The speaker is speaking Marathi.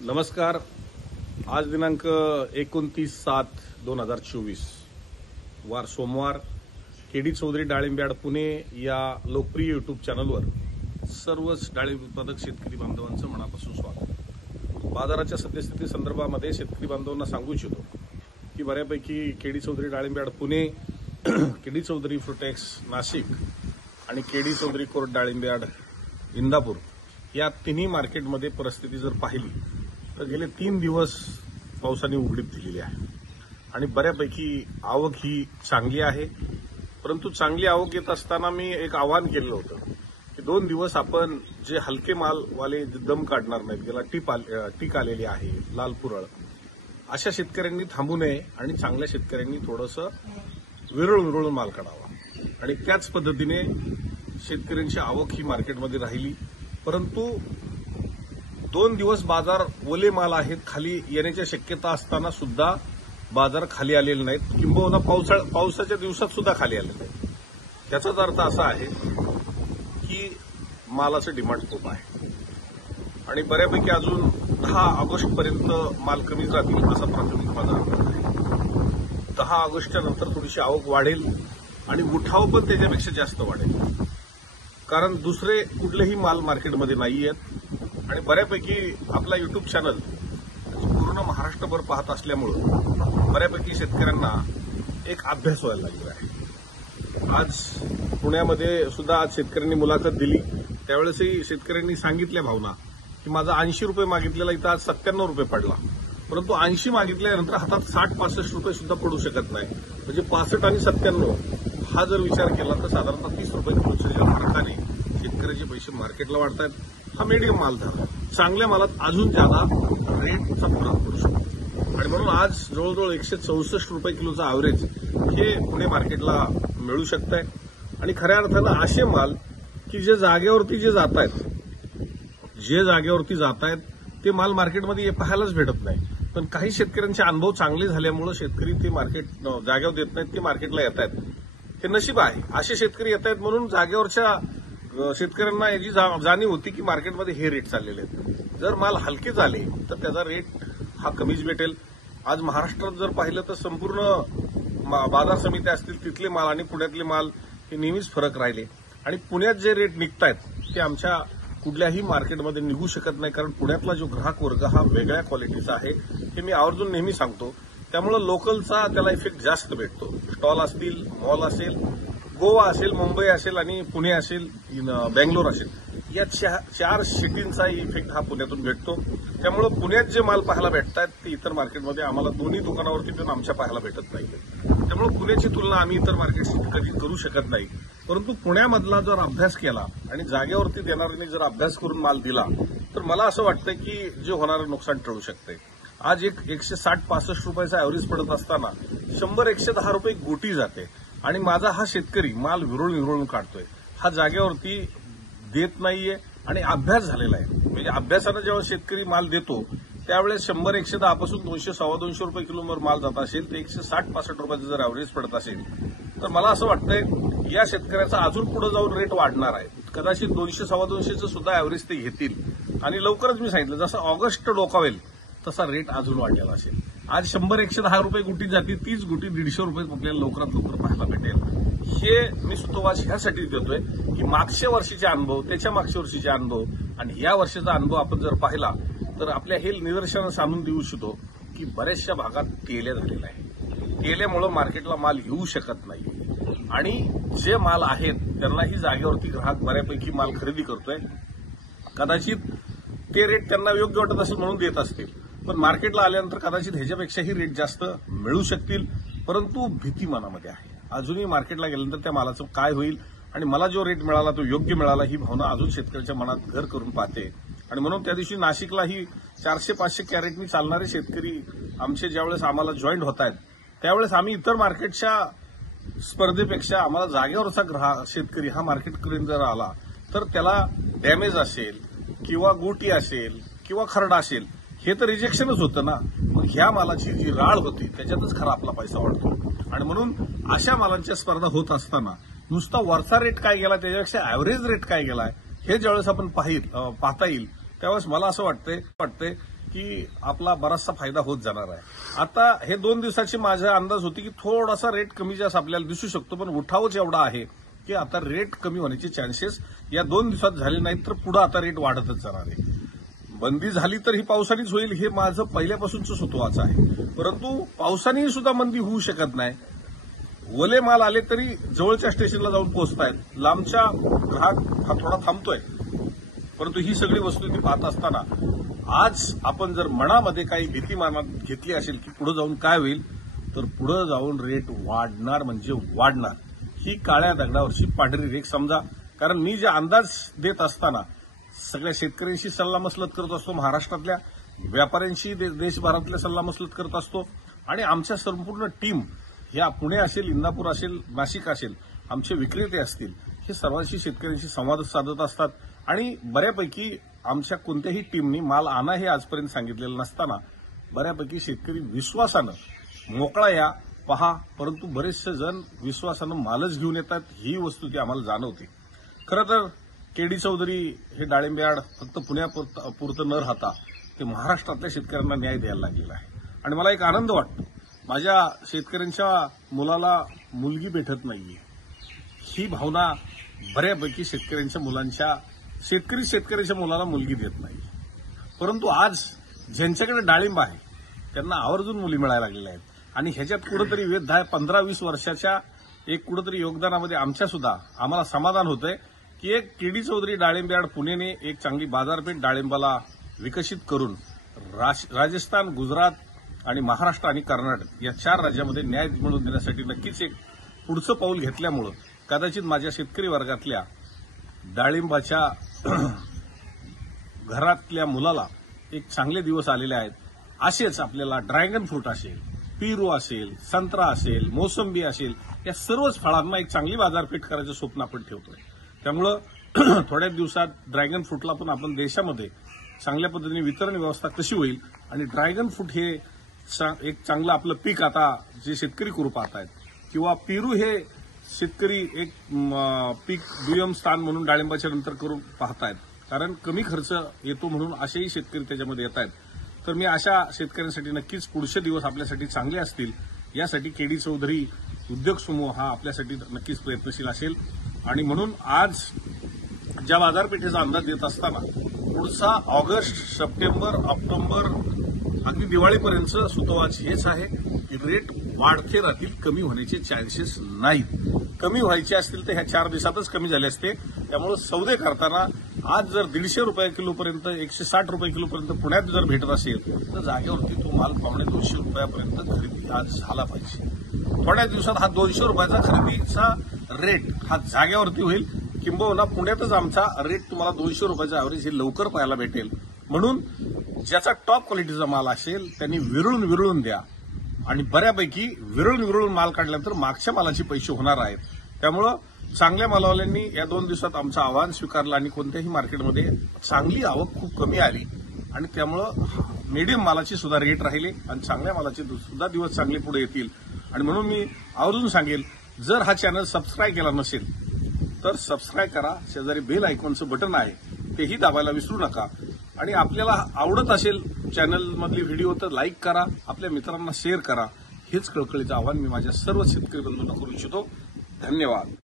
नमस्कार। आज दिनांक 29/7/2024 वार सोमवार केडी चौधरी डाळिंब यार्ड पुणे या लोकप्रिय यूट्यूब चॅनलवर सर्वच डाळिंब उत्पादक शेतकरी बांधवांचं मनापासून स्वागत। बाजाराच्या सद्यस्थिती संदर्भामध्ये शेतकरी बांधवांना सांगू इच्छितो की बऱ्यापैकी केडी चौधरी डाळिंब यार्ड पुणे, केडी चौधरी फ्रुटेक्स नाशिक आणि केडी चौधरी कोर्ट डाळिंब यार्ड इंदापूर या तिन्ही मार्केटमध्ये परिस्थिती जर पाहिली तर गेले 3 दिवस पावसाने उघडीप दिलेली आहे आणि बऱ्यापैकी आवक ही चांगली आहे। परंतु चांगली आवक येत असताना मी एक आवाहन केलं होतं की 2 दिवस आपण जे हलके मालवाले दम काढणार नाहीत, गेला टीक आलेली आहे, लाल पुरळ, अशा शेतकऱ्यांनी थांबू नये आणि चांगल्या शेतकऱ्यांनी थोडंसं विरळून माल काढावा आणि त्याच पद्धतीने शेतकऱ्यांची आवक ही मार्केटमध्ये राहिली। परंतु 2 दिवस बाजार ओले माल आहेत, खाली येण्याच्या शक्यता असताना सुद्धा बाजार खाली आलेले नाहीत, किंबहुना पावसाच्या दिवसात सुद्धा खाली आले नाहीत। त्याचाच अर्थ असा आहे की मालाचं डिमांड खूप आहे आणि बऱ्यापैकी अजून 10 ऑगस्टपर्यंत माल कमी जातील असा प्राथमिक माझा अंदाज आहे। 10 ऑगस्टच्या नंतर थोडीशी आवक वाढेल आणि उठाव पण त्याच्यापेक्षा जास्त वाढेल, कारण दुसरे कुठलेही माल मार्केटमध्ये नाही आहेत आणि बऱ्यापैकी आपला युट्यूब चॅनल पूर्ण महाराष्ट्रभर पाहत असल्यामुळं बऱ्यापैकी शेतकऱ्यांना एक अभ्यास व्हायला लागला आहे। आज पुण्यामध्ये सुद्धा आज शेतकऱ्यांनी मुलाखत दिली, त्यावेळेसही शेतकऱ्यांनी सांगितल्या भावना की माझा 80 रुपये मागितलेला इथं आज 97 रुपये पडला, परंतु 80 मागितल्यानंतर हातात 60-65 रुपये सुद्धा पडू शकत नाही। म्हणजे 65 आणि 97 हा जर विचार केला तर साधारणतः 30 रुपये किलोच्या फरकाने शेतकऱ्याचे पैसे मार्केटला वाढतात। हा मीडियम माल झाला, चांगल्या मालात अजून ज्यादा रेटचा फरक पडू शकतो आणि म्हणून आज जवळजवळ 164 रुपये किलोचा ॲव्हरेज हे पुणे मार्केटला मिळू शकत आहे। आणि खऱ्या अर्थानं असे माल की जे जागेवरती जात आहेत ते माल मार्केटमध्ये पाहायलाच भेटत नाही, पण काही शेतकऱ्यांचे अनुभव चांगले झाल्यामुळे शेतकरी ते मार्केट जागेवर देत नाहीत, ते मार्केटला येत आहेत। हे नशीब आहे, असे शेतकरी येत आहेत म्हणून जागेवरच्या शेतकऱ्यांना याची जाणीव होती की मार्केटमध्ये हे रेट चाललेले आहेत। जर माल हलके झाले तर त्याचा रेट हा कमीच भेटेल। आज महाराष्ट्रात जर पाहिलं तर संपूर्ण बाजार समित्या असतील तिथले माल आणि पुण्यातले माल हे नेहमीच फरक राहिले आणि पुण्यात जे रेट निघतायत ते आमच्या कुठल्याही मार्केटमध्ये निघू शकत नाही, कारण पुण्यातला जो ग्राहक वर्ग हा वेगळ्या क्वालिटीचा आहे हे मी आवर्जून नेहमी सांगतो। त्यामुळे लोकलचा त्याला इफेक्ट जास्त भेटतो। स्टॉल असतील, मॉल असेल, गोवा असेल, मुंबई असेल आणि पुणे असेल, बेंगलोर असेल, या 4 सिटींचा इफेक्ट हा पुण्यातून भेटतो। त्यामुळे पुण्यात जे माल पाहायला भेटतात ते इतर मार्केटमध्ये आम्हाला दोन्ही दुकानावरती पण आमच्या पाहायला भेटत नाही। त्यामुळे पुण्याची तुलना आम्ही इतर मार्केटशी कधी करू शकत नाही। परंतु पुण्यामधला जर अभ्यास केला आणि जागेवरती देणाऱ्यांनी जर अभ्यास करून माल दिला तर मला असं वाटतं की जे होणारं नुकसान टळू शकते। आज एक 160-65 रुपयाचा ॲव्हरेज पडत असताना 100-110 रुपये गोटी जाते आणि माझा हा शेतकरी माल विरळून काढतोय, हा जागेवरती देत नाहीये आणि अभ्यास झालेला आहे। म्हणजे अभ्यासानं जेव्हा शेतकरी माल देतो त्यावेळेस 100-110 पासून 200-250 रुपये किलोवर माल जात असेल तर 160-65 रुपयाचं जर ॲव्हरेज पडत असेल तर मला असं वाटतंय या शेतकऱ्याचा अजून पुढे जाऊन रेट वाढणार आहे। कदाचित 200-250चं सुद्धा ॲव्हरेज ते घेतील आणि लवकरच मी सांगितलं जसं ऑगस्ट डोकावेल तसा रेट अजून वाढलेला असेल। आज 100-110 रुपये गुटी जाते, तीच गुटी 150 रुपये आपल्याला लवकरात लवकर पाहायला भेटेल। हे मी सुतोवाच ह्यासाठी देतोय की मागच्या वर्षीचे अनुभव, त्याच्या मागच्या वर्षीचे अनुभव आणि या वर्षाचा अनुभव आपण जर पाहिला तर आपल्या हे निदर्शनं सांगून देऊ इच्छितो की बऱ्याचशा भागात तेल्या झालेला आहे। तेल्यामुळे मार्केटला माल येऊ शकत नाही आणि जे माल आहेत त्यांनाही जागेवरती ग्राहक बऱ्यापैकी माल खरेदी करतोय। कदाचित ते रेट त्यांना योग्य वाटत असेल म्हणून देत असतील, पण मार्केटला आल्यानंतर कदाचित ह्याच्यापेक्षाही रेट जास्त मिळू शकतील, परंतु भीती मनामध्ये आहे। अजूनही मार्केटला गेल्यानंतर त्या मालाचं काय होईल आणि मला जो रेट मिळाला तो योग्य मिळाला ही भावना अजून शेतकऱ्याच्या मनात घर करून पाहते आणि म्हणून त्या दिवशी नाशिकलाही 400-500 कॅरेटनी चालणारे शेतकरी आमचे ज्यावेळेस आम्हाला जॉईंट होत आहेत त्यावेळेस आम्ही इतर मार्केटच्या स्पर्धेपेक्षा आम्हाला जागेवरचा शेतकरी हा मार्केटकडे जर आला तर त्याला डॅमेज असेल किंवा गोटी असेल किंवा खरडा असेल हे तर रिजेक्शनच होतं ना। मग ह्या मालाची जी राळ होती त्याच्यातच खरा आपला पैसा वाढतो आणि म्हणून अशा मालांच्या स्पर्धा होत असताना नुसता वरचा रेट काय गेला त्याच्यापेक्षा ॲव्हरेज रेट काय गेलाय हे ज्यावेळेस आपण पाहता येईल त्यावेळेस मला असं वाटतंय की आपला बराचसा फायदा होत जाणार आहे. आता हे 2 दिवसाची माझा अंदाज होती की थोडासा रेट कमी जास्त आपल्याला दिसू शकतो, पण उठावच एवढा आहे की आता रेट कमी होण्याचे चान्सेस या 2 दिवसात झाले नाहीत, तर पुढे आता रेट वाढतच जाणार आहे. बंदी झाली तर ही पावसानेच होईल हे माझं पहिल्यापासूनचं सुतवाचं आहे, परंतु पावसानेही सुद्धा मंदी होऊ शकत नाही. ओले माल आले तरी जवळच्या स्टेशनला जाऊन पोहोचतायत, लांबच्या ग्राहक हा थोडा थांबतोय. परंतु ही सगळी वस्तुस्थिती पाहत असताना आज आपण जर मनामध्ये काही भीती मनात घेतली असेल की पुढे जाऊन काय होईल, तर पुढे जाऊन रेट वाढणार म्हणजे वाढणार. ही काळ्या दगडावरची पांढरी रेख समजा. कारण मी जे अंदाज देत असताना सगळ्या शेतकऱ्यांशी सल्लामसलत करत असतो, महाराष्ट्रातल्या व्यापाऱ्यांशी देशभरातल्या सल्लामसलत करत असतो, आणि आमच्या संपूर्ण टीम या पुणे असेल, इंदापूर असेल, नाशिक असेल, आमचे विक्रेते असतील, हे सर्वांशी शेतकऱ्यांशी संवाद साधत असतात. आणि बऱ्यापैकी आमच्या कोणत्याही टीमनी माल आणा हे आजपर्यंत सांगितलेलं नसताना बऱ्यापैकी शेतकरी विश्वासानं मोकळा या पहा, परंतु बरेचसे जण विश्वासानं मालच घेऊन येतात, ही वस्तू ती आम्हाला जाणवते. खरं तर केडी चौधरी हे डाळिंब यार्ड फक्त पुण्यापुरतं न राहता ते महाराष्ट्रातल्या शेतकऱ्यांना न्याय द्यायला लागलेला आहे. आणि मला एक आनंद वाटतो, माझ्या शेतकऱ्यांच्या मुलाला मुलगी भेटत नाहीये ही भावना बऱ्यापैकी शेतकऱ्याच्या मुलाला मुलगी देत नाही. परंतु आज ज्यांच्याकडे डाळिंब आहे त्यांना आवर्जून मुली मिळायला लागलेल्या आहेत. आणि ह्याच्यात कुठेतरी वेध आहे 15-20 वर्षाच्या एक कुठेतरी योगदानामध्ये आम्हाला समाधान होतंय की एक केडी चौधरी डाळिंब यार्ड पुणेने एक चांगली बाजारपेठ डाळिंबाला विकसित करून राजस्थान, गुजरात आणि महाराष्ट्र आणि कर्नाटक या 4 राज्यामध्ये न्याय मिळवून देण्यासाठी नक्कीच एक पुढचं पाऊल घेतल्यामुळं कदाचित माझ्या शेतकरी वर्गातल्या डाळिंबाच्या घरातल्या मुलाला एक चांगले दिवस आलेले आहेत. असेच आपल्याला ड्रॅगन फ्रूट असेल, पेरू असेल, संत्रा असेल, मोसंबी असेल, या सर्वच फळांना एक चांगली बाजारपेठ करायचं स्वप्न आपण ठेवतोय. त्यामुळं थोड्याच दिवसात ड्रॅगन फ्रूटला पण आपण देशामध्ये चांगल्या पद्धतीने वितरण व्यवस्था कशी होईल, आणि ड्रॅगन फ्रूट हे एक चांगलं आपलं पीक आता जे शेतकरी करू पाहतायत, किंवा पेरू हे शेतकरी एक पीक दुय्यम स्थान म्हणून डाळिंबाच्या नंतर करून पाहतायत, कारण कमी खर्च येतो म्हणून असेही शेतकरी त्याच्यामध्ये येत आहेत. तर मी अशा शेतकऱ्यांसाठी नक्कीच पुढचे दिवस आपल्यासाठी चांगले असतील यासाठी केडी चौधरी उद्योग समूह हा आपल्यासाठी नक्कीच प्रयत्नशील असेल. आणि म्हणून आज ज्या बाजारपेठेचा अंदाज देत असताना पुढचा ऑगस्ट, सप्टेंबर, ऑक्टोबर अगदी दिवाळीपर्यंत सुतोवाच हेच आहे की रेट वाढते राहतील, कमी होण्याचे चान्सेस नाहीत. कमी व्हायचे असतील तर ह्या 4 दिवसातच कमी झाले असते. त्यामुळे सौदे करताना आज जर 150 रुपये किलोपर्यंत, 160 रुपये किलोपर्यंत पुण्यात जर भेटत असेल तर जागेवरती तो माल 250 रुपयापर्यंत खरेदी आज झाला पाहिजे. थोड्या दिवसात हा 200 रुपयाचा खरेदीचा रेट हा जागेवरती होईल, किंबहुना पुण्यातच आमचा रेट तुम्हाला 200 रुपयाचा ॲव्हरेज हे लवकर पाहायला भेटेल. म्हणून ज्याचा टॉप क्वालिटीचा माल असेल त्यांनी विरळून द्या, आणि बऱ्यापैकी विरळून माल काढल्यानंतर मागच्या मालाचे पैसे होणार आहेत. त्यामुळं चांगल्या मालवाल्यांनी या 2 दिवसात आमचं आव्हान स्वीकारलं, आणि कोणत्याही मार्केटमध्ये चांगली आवक खूप कमी आली, आणि त्यामुळं मीडियम मालाची सुद्धा रेट राहिले, आणि चांगल्या मालाचे सुद्धा दिवस चांगले पुढे येतील. आणि म्हणून मी आवर्जून सांगेल, जर हा चॅनल सबस्क्राईब केला नसेल तर सबस्क्राईब करा. शेजारी बेल आयकॉनचं बटन आहे तेही दाबायला विसरू नका. आणि आपल्याला आवडत असेल चॅनलमधली व्हिडिओ तर लाईक करा, आपल्या मित्रांना शेअर करा. हेच कळकळीचं आवाहन मी माझ्या सर्व शेतकरी बंधूंना करू इच्छितो. धन्यवाद.